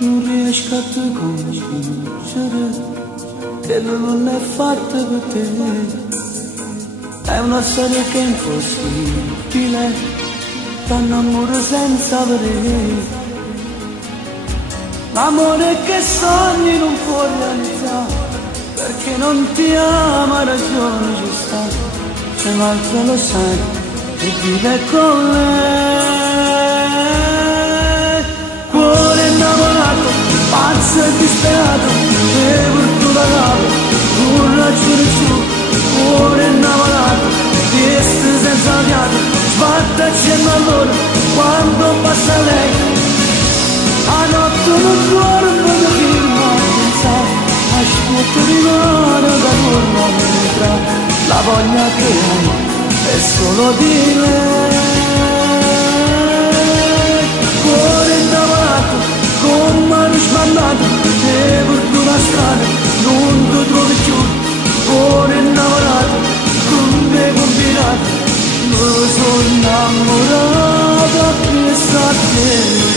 non riesco a te convincere che non è fatta per te. È una storia che è impossibile, t'annamoro senza vedere. L'amore che sogni non può realizzare, perché non ti ama, ragione giusta. Se l'altro lo sai e vive con lei. Cuore innamorato, pazzo e disperato, e fortuna capo, un ragione su. Cuore innamorato, chiesto senza fiato, sbatte accenno all'ora quando passa lei. A notte non dormo da firma a pensare, aspetto rimane da torno a entrare. La voglia che hai è solo di lei. Cuore innamorato, con mano sbandata, e per una strada non ti trovi più. Cuore innamorato, con me combinato, mi sono innamorato appresso a te.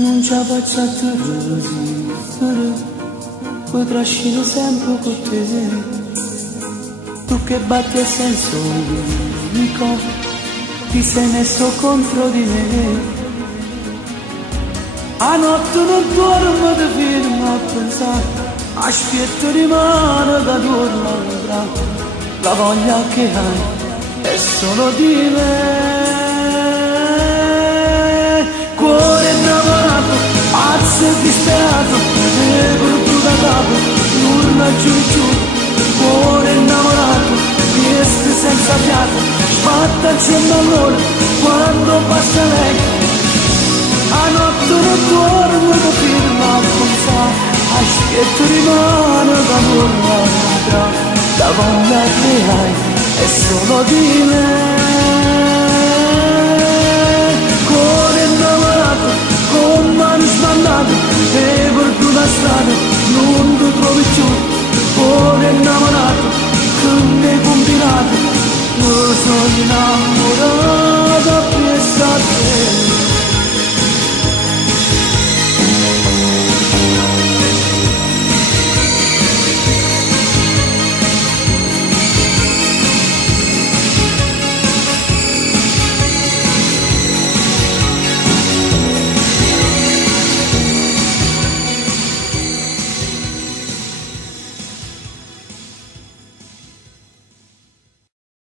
Non ci faccio a te resistere, poi trascino sempre con te. Tu che batti a senso unico, ti sei messo contro di me. A notte non dormo da firma a pensare, aspetto rimane da torno a entrare. La voglia che hai è solo di me. Cuore innamorato, pazzo e disperato, e brutto da capo, urla giù giù. Cuore innamorato, chiesto senza fiato, sbatta accenno all'ora quando passa lei. A notte non dormo da firma a pensare, aspetto rimane da torno a entrare. La voglia che hai è solo di me.